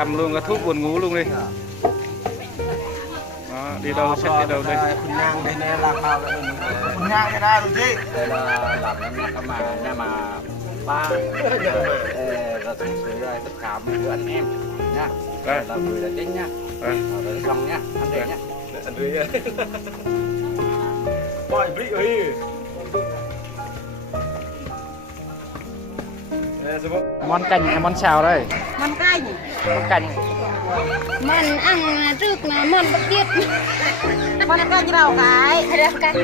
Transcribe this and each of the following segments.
cầm luôn cái thuốc buồn ngủ luôn đi. Đó, đi đâu xách đi đâu đây. Phun nhang đây nè làm nào là mình phun nhang cái nào được chứ? Đây là làm cái mà nhà mà ba là thực sự là tất cả mọi người anh em nha. Đây là người là chính nha. Đây xong nhá, ăn đây nhá. Ăn đây. Mọi vị ơi. Món canh hay món xào đây? Món canh. Món canh. Món ăn trước là món bất tiết. Món canh rau cái. Rau cái.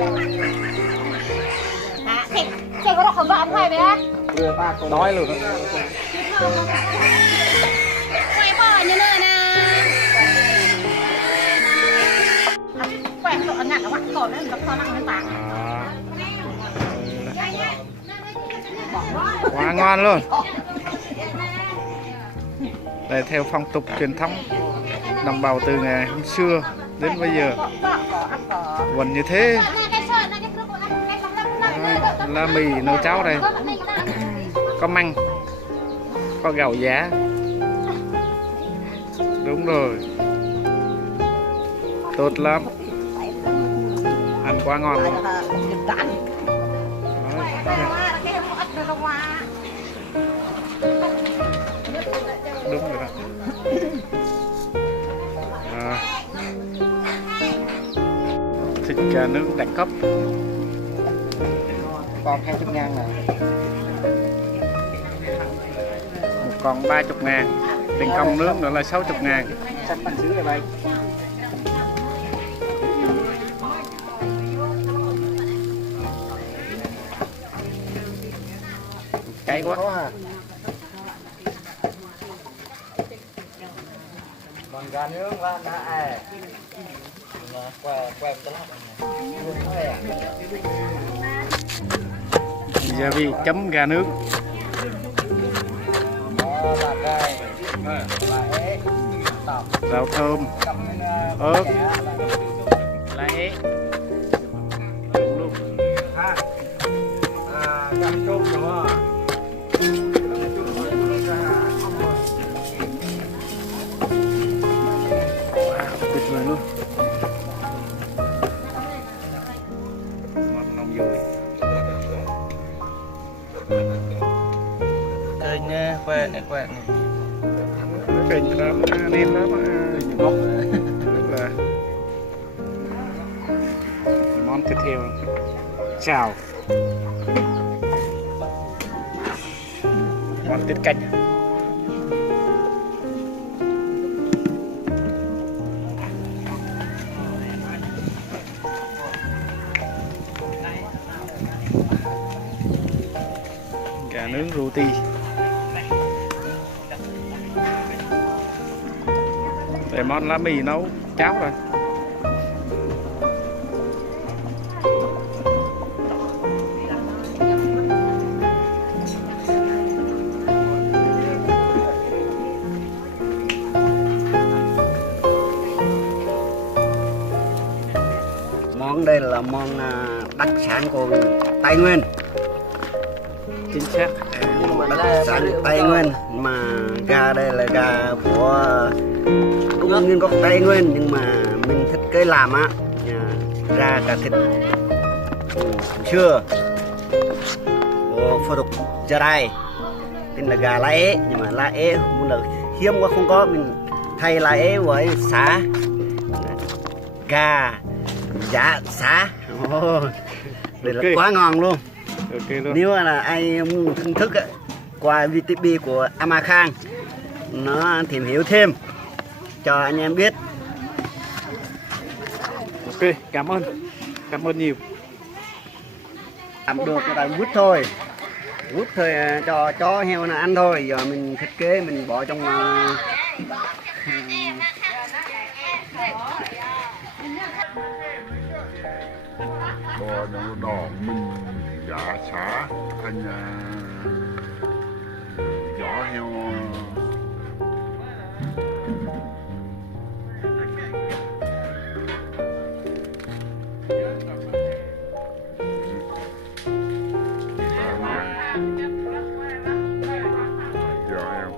À, thịt. Chơi có đọc khẩu đoạn phải vậy á? Đói luôn. Quay bò như nơi nè. Quay tội ngặt nó bắt cột đấy, nó khó năng lên tảng. Quá ngon luôn. Đây theo phong tục truyền thống đồng bào từ ngày hôm xưa đến bây giờ vẫn như thế. Là mì nấu cháo đây, có măng, có gạo giá. Đúng rồi, tốt lắm, ăn quá ngon luôn. Đúng rồi đó. Thịt gà nướng đặc cấp. Còn 20.000 này. Một con 30.000. Tiền công nướng nữa là 60.000. Sạch bằng xứ này bay. Cay quá. Còn gà nướng là nè. Quẹt cái Gia vị chấm gà nướng. Rau thơm, ớt, lá é. Đúng luôn. Tuyệt vời luôn. Món nông dồi. Kênh nha, quẹt này. Kênh đó mà nên đó mà. Gốc Là món tiếp theo, xào. Món tiết canh. Gà nướng roti. Để món lá mì nấu cháo rồi. Món đây là món đặc sản của Tây Nguyên. Chính xác. Đặc sản Tây Nguyên mà gà đây là gà của đúng nguyên gốc Tây Nguyên nhưng mà mình thích cái làm á ra cả thịt xưa của phở đục giờ đây tên là gà lá é nhưng mà lá é muốn là hiếm quá không có mình thay lá é với xá gà giá xá đây là quá ngon luôn. Okay luôn. Nếu là ai muốn thưởng thức á, qua VTV của Ama Khang nó tìm hiểu thêm cho anh em biết. Ok, cảm ơn nhiều. Làm được là vút thôi cho chó heo nó ăn thôi. Giờ mình thiết kế mình bỏ trong bò đỏ mình giá xá thành gió heo. Gió heo.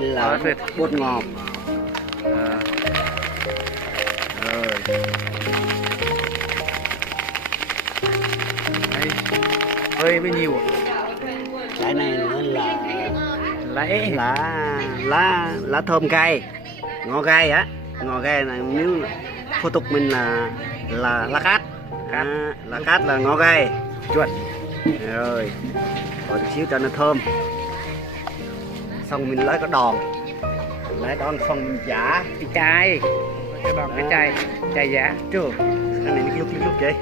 là thịt. bột ngọt. Rồi. Đây. Hơi bao nhiêu? Cái này nữa là Lấy. lá thơm gai, ngò gai á, ngò gai này nếu phô tục mình là lá cát, lá cát là ngò gai Chuẩn. rồi, còn xíu cho nó thơm, xong mình lấy cái đòn xong mình chả Cái chai. Cái đòn cái chai. Chai giá. chưa, cái này nó lúc vậy,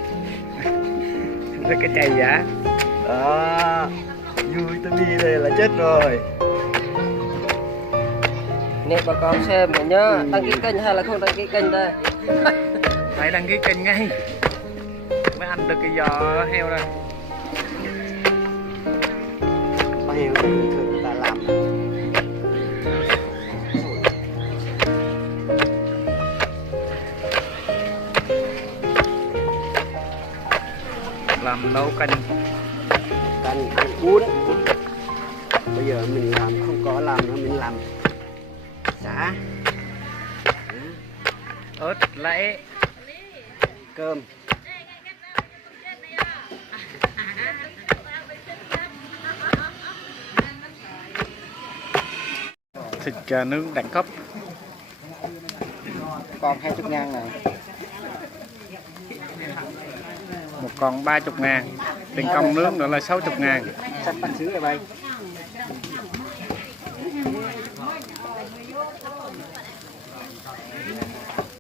Với cái chai giá. đó, vui tới đi đây là chết rồi. Nè bà con xem mà nhớ đăng ký kênh hay là không đăng ký kênh đây. Phải đăng ký kênh ngay. Mới ăn được cái giò heo đây. Bao nhiêu người ta làm Nấu canh. canh ăn cuốn. Bây giờ mình làm không có làm nữa, mình làm xả Ớt lấy. cơm. Thịt gà nướng đẳng cấp. Còn 20.000 này. Một con 30.000. Tiền công nướng nữa là 60.000. Sắp bánh xứ rồi bay.